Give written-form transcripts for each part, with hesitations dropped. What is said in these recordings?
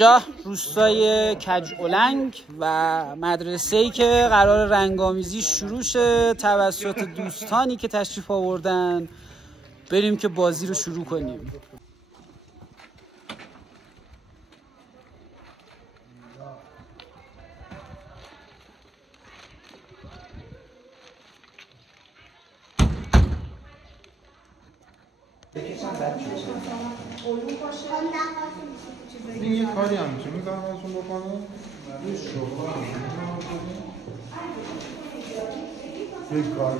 اینجا روستای کج‌اولنگ و مدرسه‌ای که قرار رنگ‌آمیزی شروع شه توسط دوستانی که تشریف آوردن. بریم که بازی رو شروع کنیم. این یه کاری هم چه می‌کنم ازشون بکنم؟ یک کار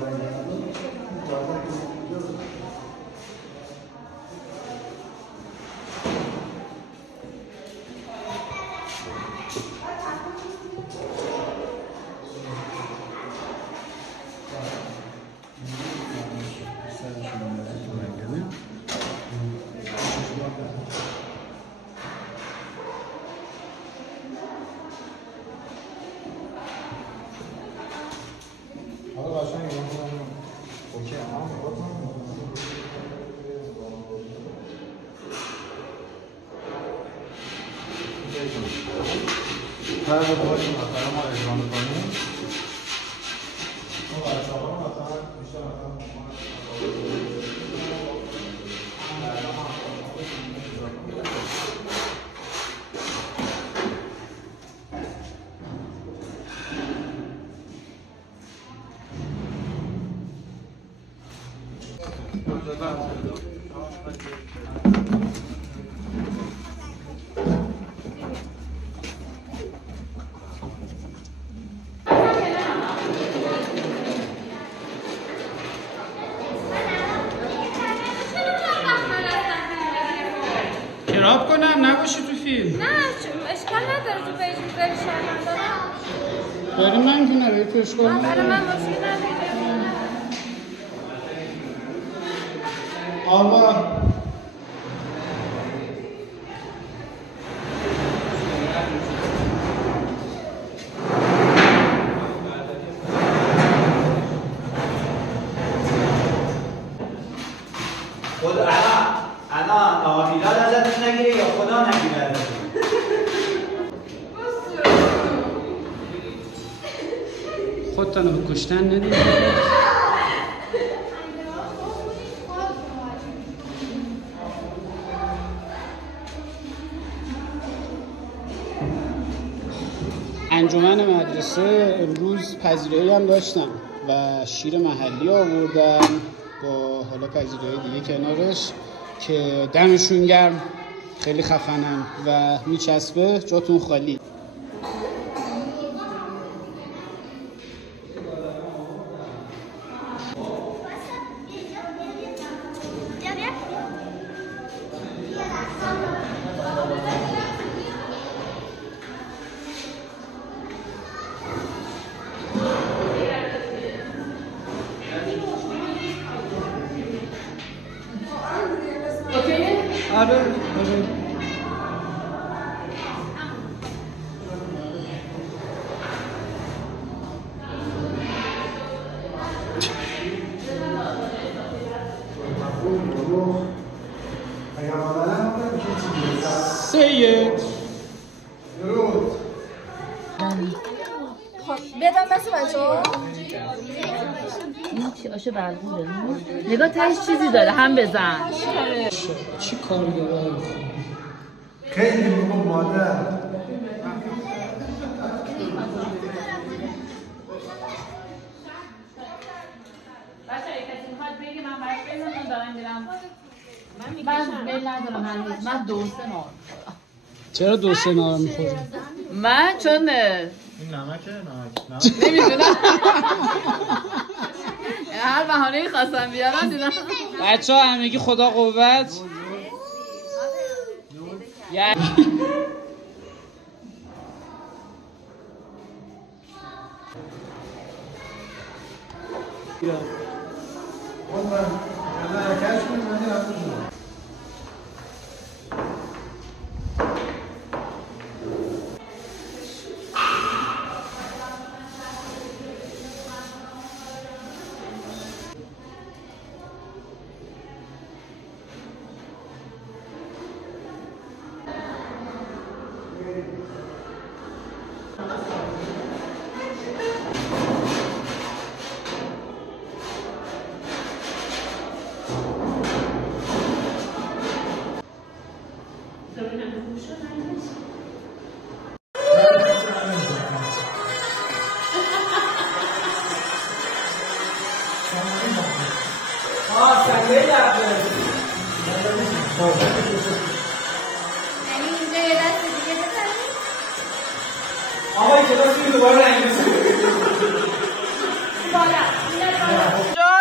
کراب کنم نباشی تو فیلم. نه اشکال نداره تو پیج میذاری شرمنده. برای من که نبایی تو اشکال نداره. برای من مشکل نداره. آرمان خود انا نامیلاد ازتون نگیره یا خدا نگیره ازتون؟ خودتانو به کشتن ندید. انجمن مدرسه امروز پذیرایی هم داشتن و شیر محلی آوردن با حالا پذیرایی دیگه کنارش که دمشون گرم، خیلی خفنن و میچسبه، جاتون خالی. آره سید بدم بسه بچه‌ها. این چی آش بلغوره نگاه تهش چیزی داره هم بزن. چی کاری داره؟ خیلی بگو مادر من بیل ندارم من دو سه نار. چرا دو سه نار میخوری؟ من چون این نمکه نمیدونم هر بهانه‌ای خواستم بیارم دیدم. بچه ها همگی خدا قوت.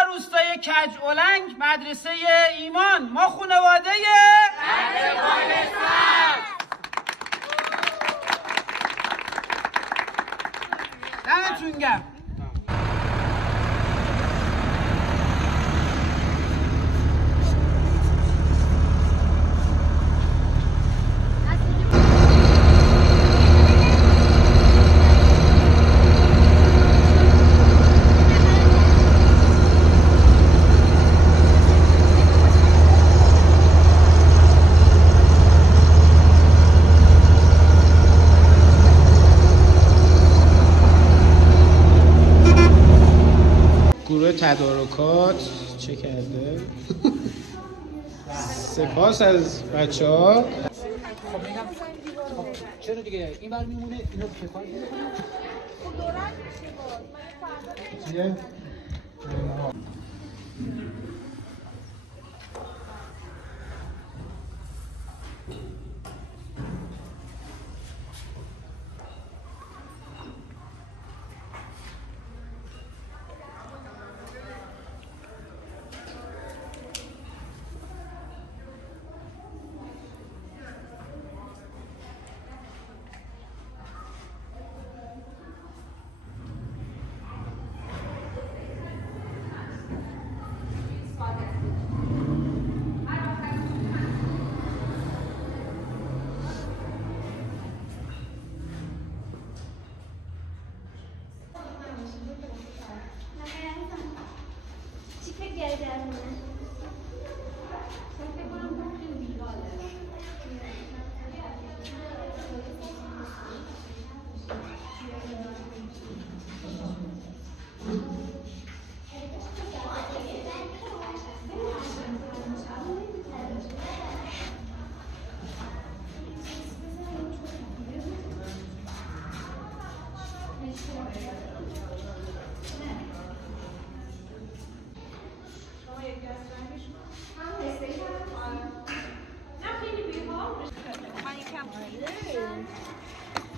روستای کج اولنگ مدرسه ایمان ما خانواده دمتون گرم. گروه تدارکات چه کرده؟ سپاس از بچه ها. چرا دیگه این بر میمونه اینو کفار چیه؟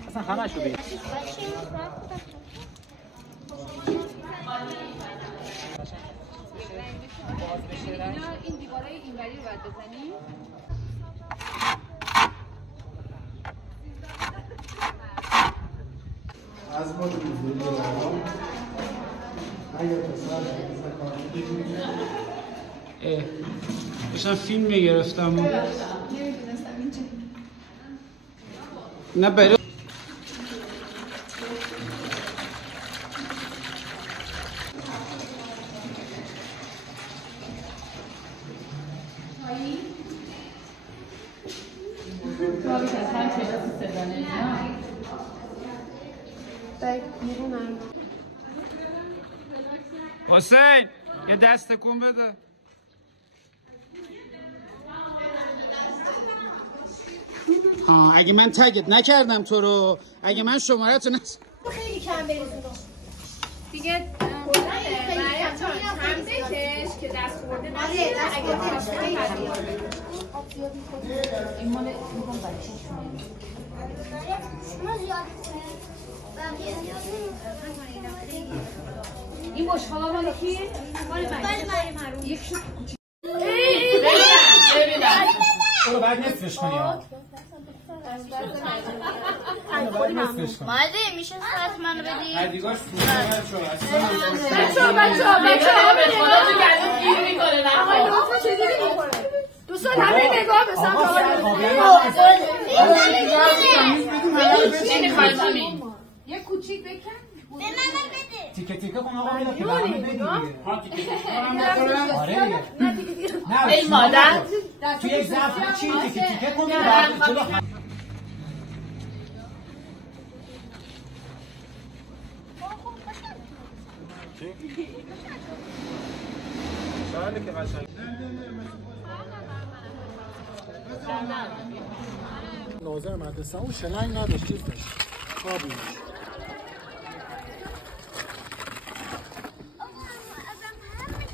اصلا همه شو بید این دیوارای اینوری رو باید بزنیم. از ما داشتم فیلم میگرفتم نه برای حسین یه دست تکون بده. اگه من تگت نکردم تو رو، اگه من شماره‌تو خیلی کم بریزونم دیگه برای هم بکش که دست خورده نشه. اگه این مال بچه شونه. این بشقابا مال کیه؟ مال من. یک شو ببینم تو بعد نصفش کنی ها مالده میشه ساعت منو بدی؟ هردیگاش فروشه شو بچه ها به خدا تو گردون گیر میکنه نه دوستان همه نگاه بسن یه کوچیک بکن به منم بده تیکه تیکه کن آقا میده که برامون بدی دیگه ها تیکه تیکه آره دیگه نه ای مادر توی یک ظرف چی تیکه تیکه کن جلو سوالی که قشنگ ناظر مدرسه اون شلنگ نداشت چیز داشت خوابی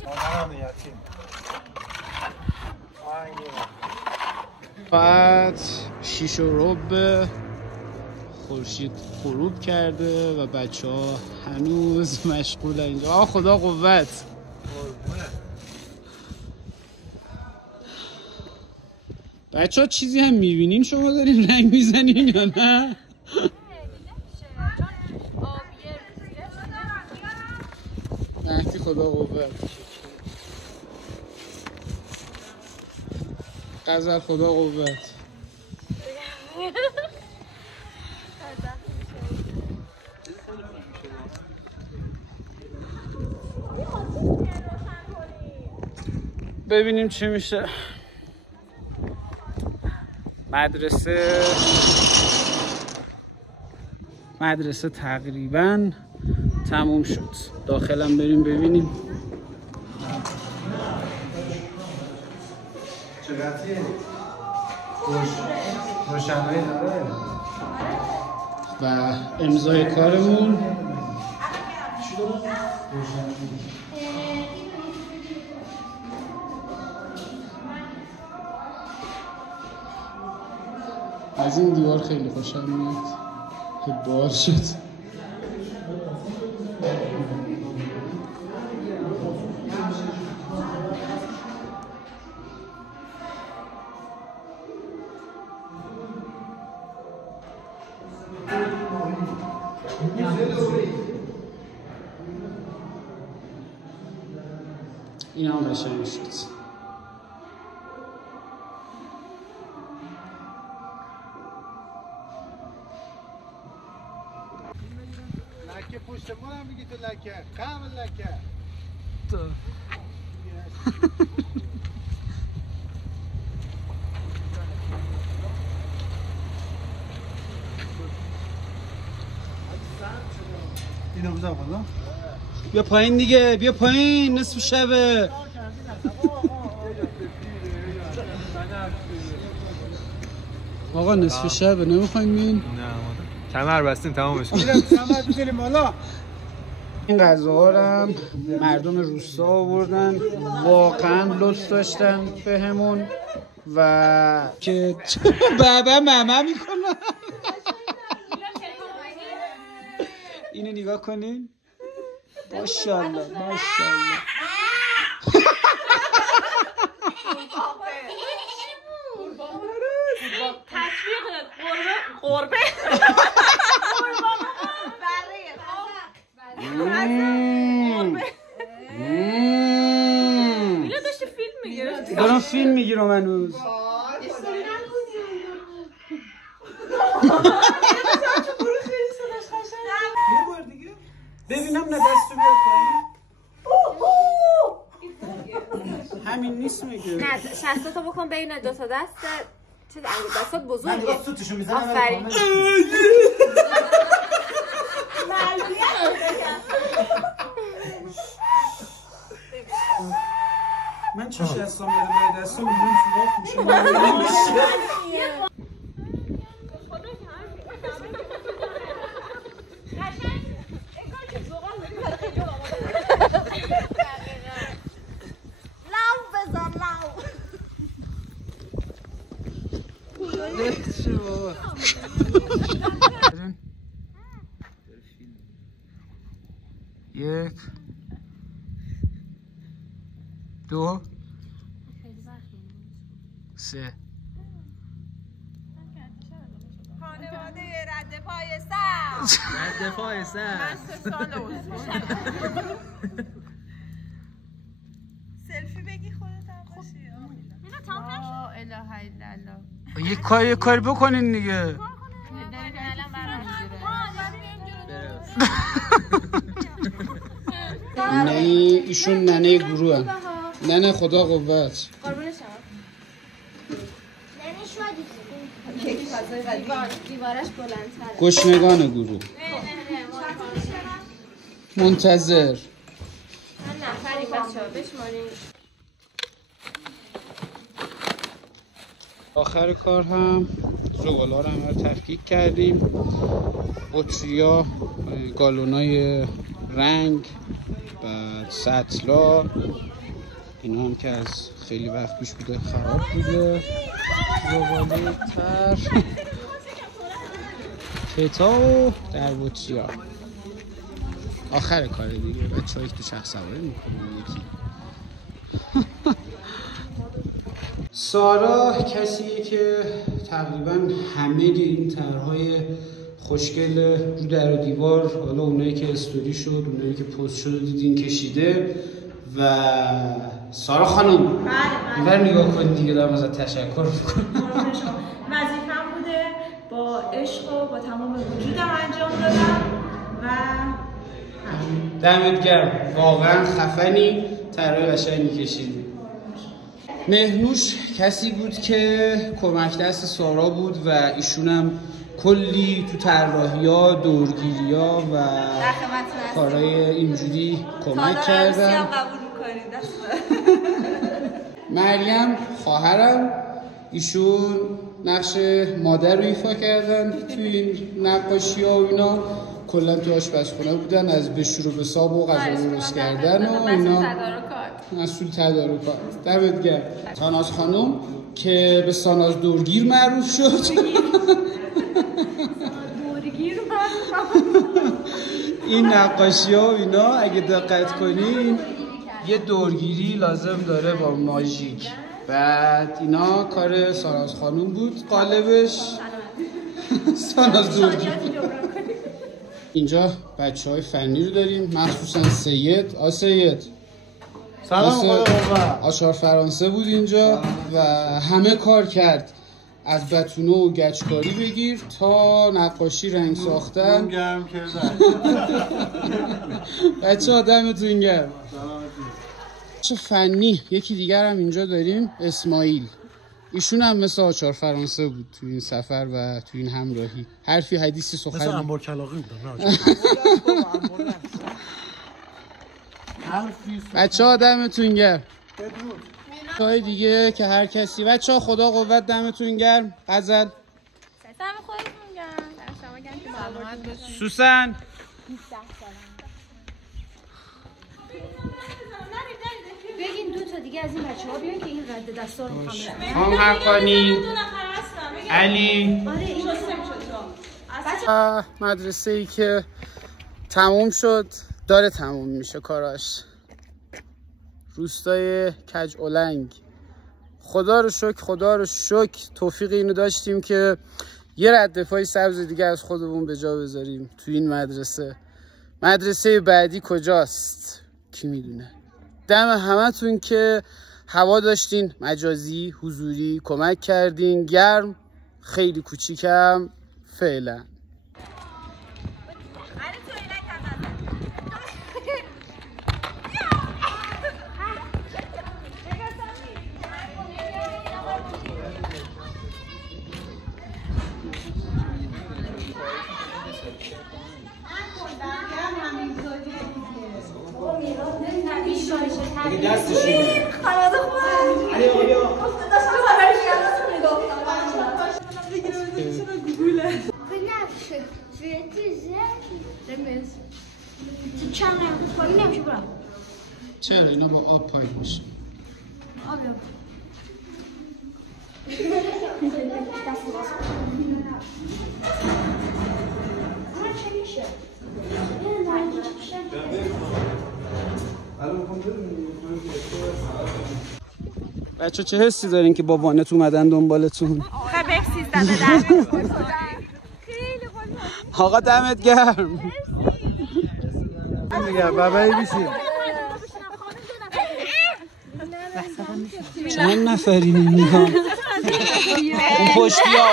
مادرم یتیم بعد 6:15 خورشید غروب کرده و بچه ها هنوز مشغول اینجا. خدا قوت. بچه ها چیزی هم میبینین شما دارین رنگ میزنین یا نه؟ مهدی خدا قوت. غزل خدا قوت. ببینیم چی میشه. مدرسه تقریبا تموم شد. داخلم بریم ببینیم. چقدریه؟ روشنایی داره؟ و امضای کارمون. از این دیوار خیلی خوشم میاد که بار شد. این هم قشنگ شد. لکه پشت ما هم میگی تو لکه قبل لکه تو اینو بزن بالا. بیا پایین دیگه، بیا پایین، نصف شبه. آقا نصف شبه، نمیخوایم بین؟ نه کمر بستیم تمامش میرم کمر بزنیم بالا. این غذاها رو هم مردم روستا آوردن، واقعا لطف داشتن بهمون و که بابا ماما میکنن. اینو نگاه کنین. ماشاءالله ماشاءالله. قربه میلا داشتی فیلم میگرفتی. دارم فیلم میگیرم هنوز. ببینم نه دستو بیار پایین. همین نیست میگه. نه 60 تا بکن بین دو تا دست. چه انگشت دستات بزرگه. من درست توتشو میزنم. آفرین. من چه شستم بره به دستم میگم سوراخ میشه. یک دو سه. خانواده رد پای سر. رد پای سر. من 3 سال سلفی بگی خودت هم باشی. اینا تمام نشد. لا اله الا الله. یک کاری بکنین دیگه. نه ایشون ننه گروه هم. ننه خدا قوت. قربون شما. ننه شما یک فضای دیوارش بلندتره. گشنگان گروه. منتظر. من نفری بچه‌ها بشمارین. آخر کار هم زغالا رو همه رو تفکیک کردیم. بطری‌ها، گالونای رنگ، بعد سطلا، اینا هم که از خیلی وقت پیش بوده خراب بوده. زغاله تر، کتاب در بطری‌ها. آخر کار دیگه. بچه‌هایی که تو چرخ سواری می‌کنن یکی. سارا کسیه که تقریبا همه این طرح‌های خوشگل رو در و دیوار، حالا اونایی که استوری شد، اونایی که پست شد دیدین کشیده. و سارا خانم بله نگاه کن دیگه، دارم ازت تشکر میکنم. وظیفه‌م بوده، با عشق و با تمام وجودم انجام دادم و دمت گرم، واقعا خفنی، طرح قشنگی کشیدی. مهنوش کسی بود که کمک دست سارا بود و ایشونم کلی تو طراحی‌ها، دورگیری‌ها و کارهای اینجوری کمک کردن. مریم خواهرم، ایشون نقش مادر رو ایفا کردن تو این نقاشی‌ها و اینا. کلا تو آشپزخونه بودن، از بشور و بساب و غذا درست کردن و اینا. مسئول تدارکات. دمت گرم. ساناز خانم که به ساناز دورگیر معروف شد. دورگیر این نقاشی ها و اینا اگه دقت کنین یه دورگیری لازم داره با ماژیک. بعد اینا کار ساناز خانم بود، قالبش ساناز دورگیر. اینجا بچه های فنی رو داریم، مخصوصا سید. سید سلام. آچار فرانسه بود اینجا و همه کار کرد، از بتونه و گچکاری بگیر تا نقاشی، رنگ ساختن. گرم کردن. بچه آدمتون گرم. چه فنی. یکی دیگر هم اینجا داریم، اسماعیل. ایشون هم مثل آچار فرانسه بود تو این سفر و تو این همراهی. حرفی حدیثی سخنی. مثل انبار کلاغی بودم. بچه ها دمتون گرم. جای دیگه که هر کسی. بچه ها خدا قوت، دمتون گرم. غزل دم خودتون گرم. سوسن بگین دو تا دیگه از این بچه‌ها بیان که این رد دستا رو می‌خوام. خانم حقانی، علی. مدرسه‌ای که تموم شد، داره تموم میشه کاراش. روستای کج اولنگ. خدا رو شکر توفیق اینو داشتیم که یه رد دفاعی سبز دیگه از خودمون به جا بذاریم تو این مدرسه. مدرسه بعدی کجاست کی میدونه. دم همتون که هوا داشتین، مجازی حضوری کمک کردین. گرم، خیلی کوچیکم. فعلا دیگه دستشونه. خانواده خوبه. علی آبیا. دست تو خبرش کردم نگاه. بنفشه فیتیزه رمز چند نمیشه نمیشه برم. چرا اینا با آب پاک میشه. آبیا بچه چه حسی دارین که با وانت اومدن دنبالتون؟ خب 13 آقا دمت گرم. میگه بابایی بیشی. چند نفرین اینجا؟ اون پشتیا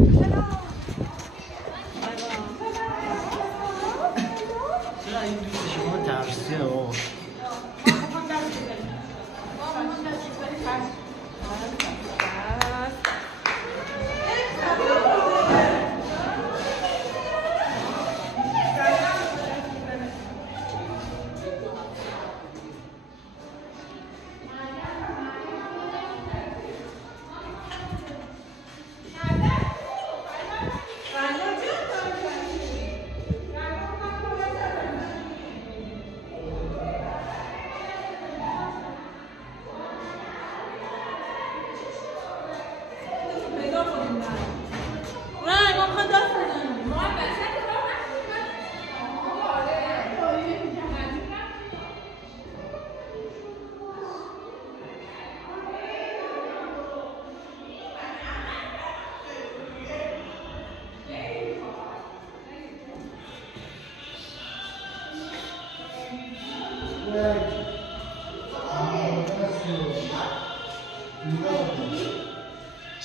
چرا این دوست شما ترسیه آقا؟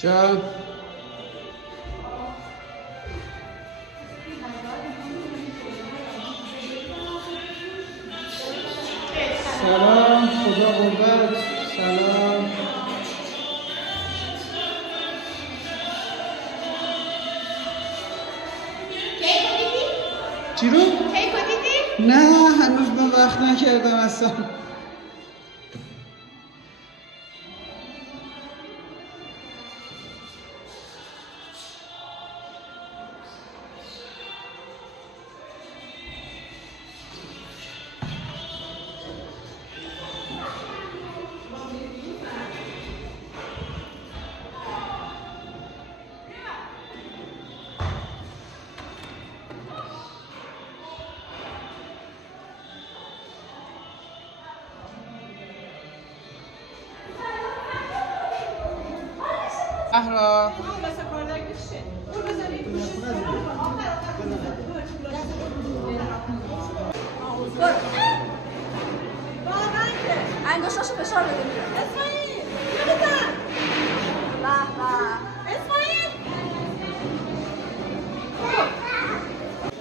چرا؟ سلام، خدا قربت. سلام. چی رو؟ کیکو دیدی؟ نه هنوز من وقت نکردم اصلا. زهرا انگشتاشو فشار بده میره. اسماعیل بزن. به به. اسماعیل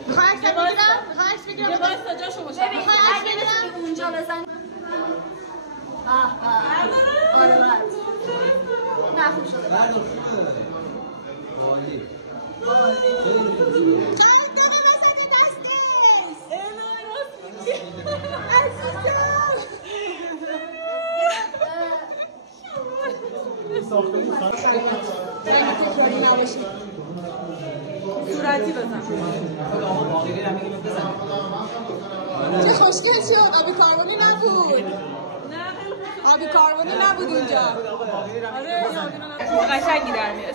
میخوای عکس بگیرم؟ میخوای عکس بگیرم؟ یه وایس جاشو باشه. ببین اگه بتونی اونجا بزن. آره نه خوب شده. خیلی دقیقه وسط دستش. تکراری نباشی. صورتی بزن. چه خوشگل شد. آبی کاربونی نبود. آبی کاربونی نبود اونجا. آره قشنگی در میاد.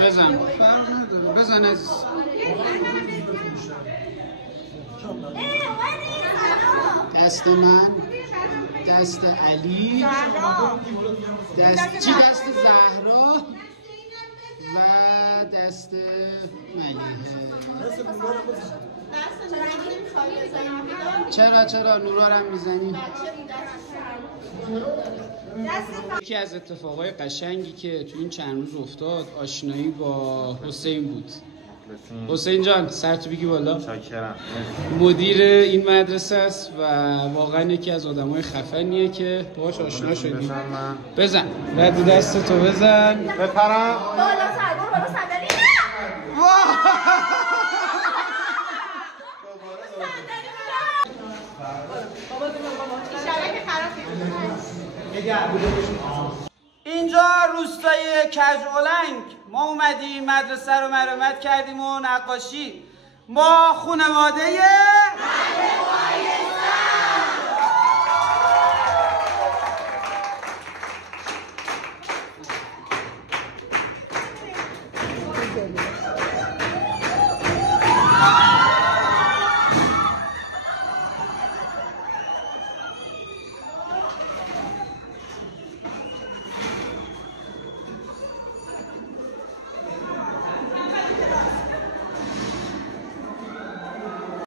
بزن بزن از دست من، دست علی، دست زهرا و دست ملیحه. چرا نورا رو هم میزنی؟ یکی از اتفاقای قشنگی که تو این چند روز افتاد آشنایی با حسین بود. حسین جان سرتو بگی بالا. شاکرم. مدیر این مدرسه است و واقعا یکی از آدمای خفنیه که باهاش آشنا شدیم. بزن رد دستتو بزن. بپرم. بالا صندلی. اینجا روستای کجولنگ ما اومدیم مدرسه رو مرمت کردیم و نقاشی. ما خانواده